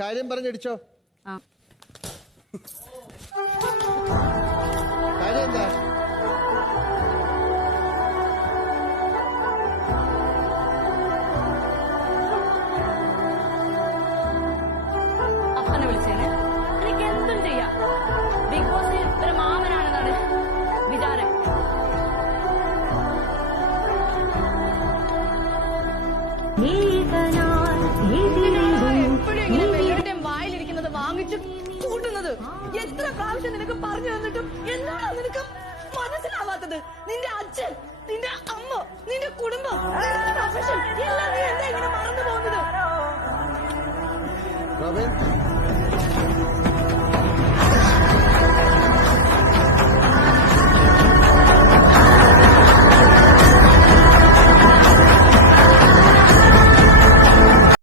കാര്യം പറഞ്ഞടിച്ചോ. കാര്യം എന്താ? അപ്പനെ വിളിച്ചേനെ. എനിക്ക് എന്തും ചെയ്യാം. ബിഗ് ബോസ് ഒരു മാമനാണെന്നാണ് വിചാരം. എപ്പോഴും ഇങ്ങനെ എല്ലാവരുടെയും വായിലിരിക്കുന്നത് വാങ്ങിച്ചു കൂട്ടുന്നത്. എത്ര പ്രാവശ്യം നിനക്ക് പറഞ്ഞു തന്നിട്ടും എന്താണ് നിനക്ക് മനസ്സിലാവാത്തത്? നിന്റെ അച്ഛൻ, നിന്റെ അമ്മ, നിന്റെ കുടുംബം, പ്രൊഫഷൻ എല്ലാം നീ എന്താ ഇങ്ങനെ മറന്നു പോകുന്നത്?